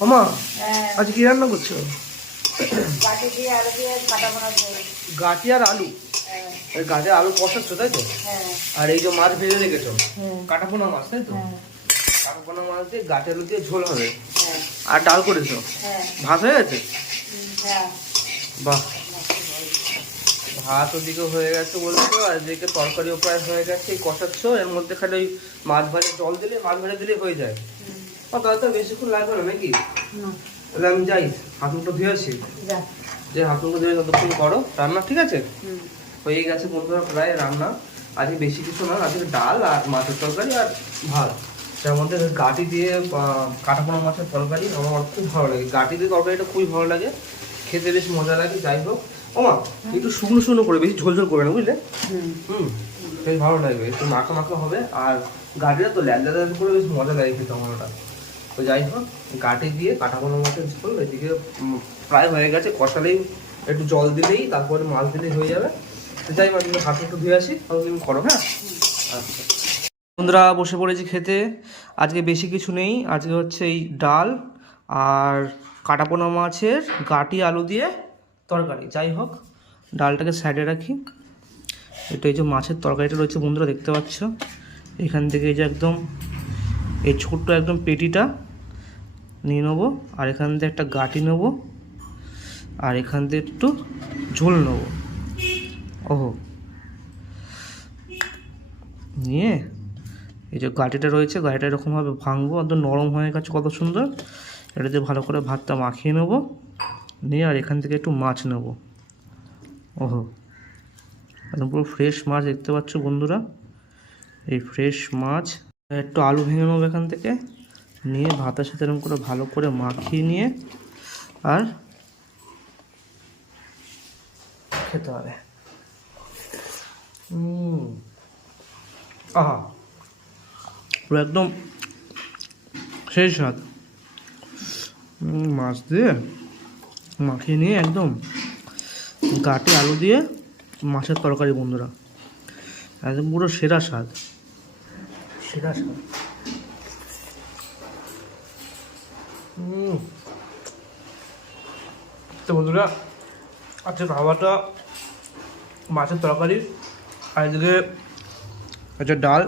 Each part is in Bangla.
মামা আজ কি রান্না করছো? গাটি আর আলু। গাটি আলু কষাচ্ছো তাই তো? আর এই যে মাছ ভেজে রেখেছো, কাটাপোনা মাছ তাই তো? কাটাপোনা মাছ দিয়ে গাটি আলু দিয়ে ঝোল হবে। আর ডাল করেছো? ভাত হয়ে গেছে? বাহ, ভাত ওদিকে হয়ে গেছে বলছো, আর এদিকে তরকারিও প্রায় হয়ে গেছে। কষাচ্ছ, এর মধ্যে খালি ওই মাছ ভাজা জল দিলে, মাছ ভাজা দিলে হয়ে যায়। তাহলে তো বেশিক্ষণ লাগবে না নাকি? তাহলে আমি যাই, হাত মুখটা ধুয়েছি, যে হাত মুখটা ধুয়ে ততক্ষণ করো রান্না, ঠিক আছে? হয়ে গেছে বন্ধুরা প্রায় রান্না। আজকে বেশি কিছু না, আজকে ডাল আর মাছের তরকারি আর ভাত। তার মধ্যে গাটি দিয়ে কাটাপোনা মাছের তরকারি আমার খুব ভালো লাগে। গাটি দিয়ে তরকারিটা খুবই ভালো লাগে, খেতে বেশ মজা লাগে। যাই হোক ওমা, একটু শুকনো শুকনো করে, বেশি ঝোল ঝোল করবে না বুঝলে? বেশ ভালো লাগবে, একটু মাখা মাখা হবে। আর গাটিটা তো ল্যাদ ল্যাদ করে বেশ মজা লাগে খেতে আমার ওটা। তো যাই হোক, গাটি দিয়ে কাটাপোনা মাছের ঝোল এদিকে প্রায় হয়ে গেছে। কষালেই একটু জল দিলেই, তারপরে মাছ দিলেই হয়ে যাবে। তো যাই হোক, হাত একটু ধুয়ে আসি, তুমি করো। হ্যাঁ আচ্ছা বন্ধুরা, বসে পড়েছি খেতে। আজকে বেশি কিছু নেই, আজকে হচ্ছে এই ডাল আর কাটাপোনা মাছের গাটি আলু দিয়ে তরকারি। যাই হোক, ডালটাকে সাইডে রাখি। এটা এই যে মাছের তরকারিটা রয়েছে বন্ধুরা, দেখতে পাচ্ছ। এখান থেকে এই যে একদম এই ছোট্ট একদম পেটিটা নিয়ে নেবো, আর এখান থেকে একটা গাটি নেবো, আর এখান থেকে একটু ঝোল নেবো। ওহো, নিয়ে এই যে গাটিটা রয়েছে, গাটিটা এরকমভাবে ভাঙবো, একদম নরম হয়ে গেছে কত সুন্দর। এটাতে ভালো করে ভাতটা মাখিয়ে নেবো, নিয়ে আর এখান থেকে একটু মাছ নেবো। ওহো, একদম পুরো ফ্রেশ মাছ দেখতে পাচ্ছ বন্ধুরা, এই ফ্রেশ মাছ। একটু আলু ভেঙে নেবো এখান থেকে, নিয়ে ভাতের সাথে এরকম করে ভালো করে মাখিয়ে নিয়ে আর খেতে হবে। আহা, পুরো একদম সেই স্বাদ। মাছ দিয়ে মাখিয়ে নিয়ে একদম গাটি আলু দিয়ে মাছের তরকারি বন্ধুরা, একদম পুরো সেরা স্বাদ, সেরা স্বাদ। তো বন্ধুরা, আজকে খাবারটা মাছের তরকারি আর এদিকে হচ্ছে ডাল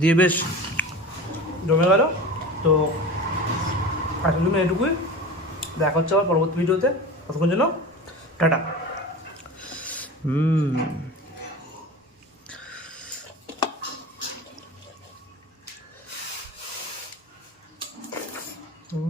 দিয়ে বেশ জমে গেল। তো আজকের জন্য এটুকুই, দেখা হচ্ছে আবার পরবর্তী ভিডিওতে। ততক্ষণ জন্য টাটা।